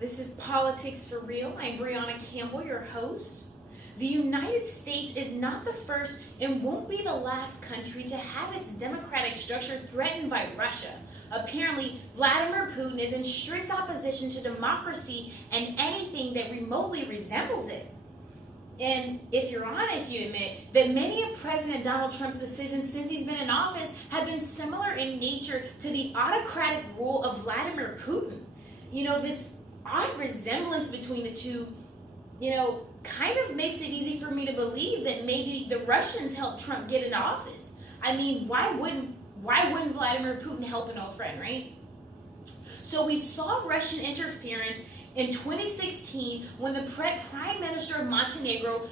This is Politics for Real. I'm Brianna Campbell, your host. The United States is not the first and won't be the last country to have its democratic structure threatened by Russia. Apparently, Vladimir Putin is in strict opposition to democracy and anything that remotely resembles it. And if you're honest, you admit that many of President Donald Trump's decisions since he's been in office have been similar in nature to the autocratic rule of Vladimir Putin. This odd resemblance between the two, kind of makes it easy for me to believe that maybe the Russians helped Trump get into office. I mean, why wouldn't Vladimir Putin help an old friend, right? So we saw Russian interference in 2016 when the Prime Minister of Montenegro,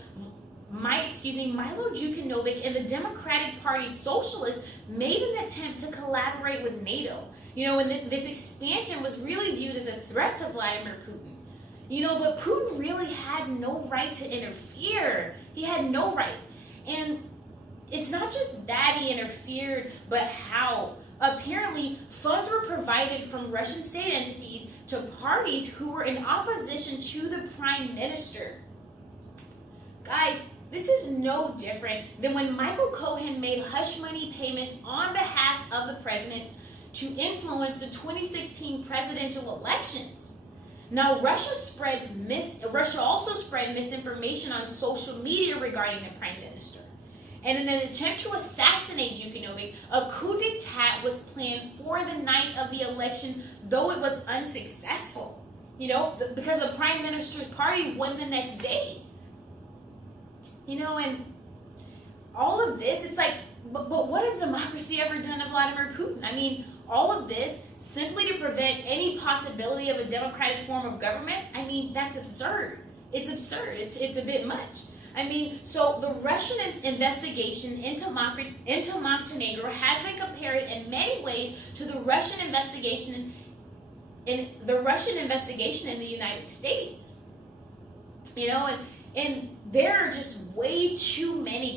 Milo Djukanovic, and the Democratic Party Socialists made an attempt to collaborate with NATO. And this expansion was really viewed as a threat to Vladimir Putin. But Putin really had no right to interfere. He had no right. And it's not just that he interfered, but how. Apparently, funds were provided from Russian state entities to parties who were in opposition to the Prime Minister. Guys, this is no different than when Michael Cohen made hush money payments on behalf of the president to influence the 2016 presidential elections. Now, Russia also spread misinformation on social media regarding the prime minister. And in an attempt to assassinate Djukanovic, a coup d'etat was planned for the night of the election, though it was unsuccessful. Because the prime minister's party won the next day. And all of this, it's like, but what has democracy ever done to Vladimir Putin? I mean, all of this simply to prevent any possibility of a democratic form of government? I mean, that's absurd. It's absurd. It's a bit much. I mean, so the Russian investigation into Montenegro has been compared in many ways to the Russian investigation in the United States. And there are just way too many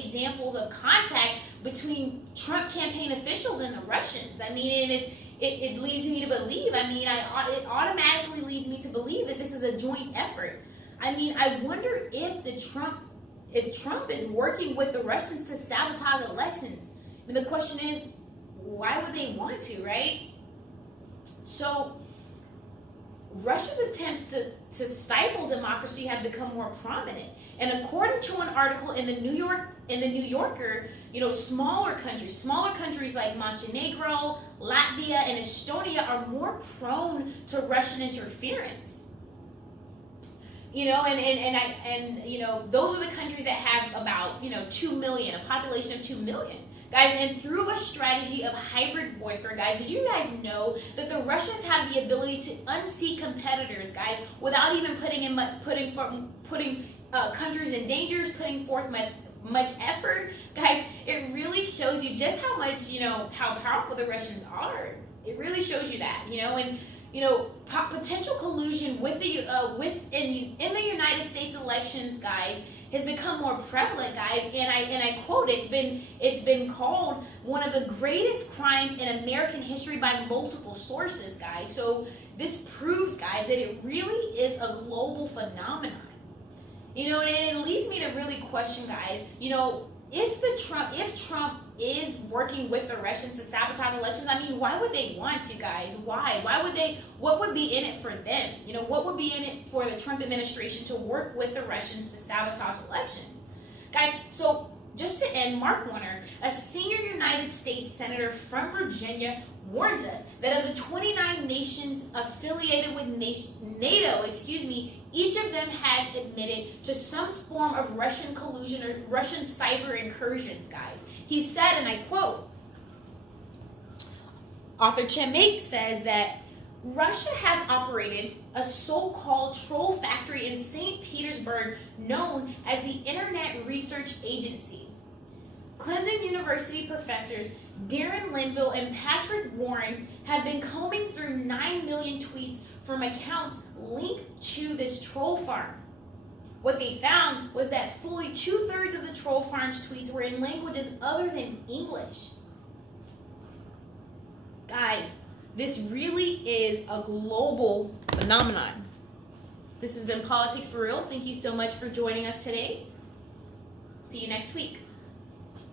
examples of contact between Trump campaign officials and the Russians. I mean, it leads me to believe, it automatically leads me to believe that this is a joint effort. I mean, I wonder if Trump is working with the Russians to sabotage elections. I mean, the question is, why would they want to, right? So, Russia's attempts to stifle democracy have become more prominent. And according to an article in the New Yorker, smaller countries like Montenegro, Latvia, and Estonia are more prone to Russian interference. Those are the countries that have about, 2 million, a population of 2 million. Guys, and through a strategy of hybrid warfare, guys, did you guys know that the Russians have the ability to unseat competitors, guys, without even putting countries in danger, putting forth much effort? Guys, it really shows you just how much, how powerful the Russians are. It really shows you that, and potential collusion in the United States elections, guys, has become more prevalent, guys, and I quote, it's been called one of the greatest crimes in American history by multiple sources, guys. So this proves, guys, that it really is a global phenomenon. And it leads me to really question, guys, if Trump is working with the Russians to sabotage elections, I mean, why would they want to, guys? Why? What would be in it for them? What would be in it for the Trump administration to work with the Russians to sabotage elections? Guys, so just to end, Mark Warner, a senior United States senator from Virginia, warned us that of the 29 nations affiliated with NATO, each of them has admitted to some form of Russian collusion or Russian cyber incursions, guys. He said, and I quote, author Chemek says that Russia has operated a so-called troll factory in St. Petersburg known as the Internet Research Agency. Clemson University professors Darren Linville and Patrick Warren have been combing through 9 million tweets from accounts linked to this troll farm. What they found was that fully 2/3 of the troll farm's tweets were in languages other than English. Guys, This really is a global phenomenon. This has been Politics for Real. Thank you so much for joining us today. See you next week.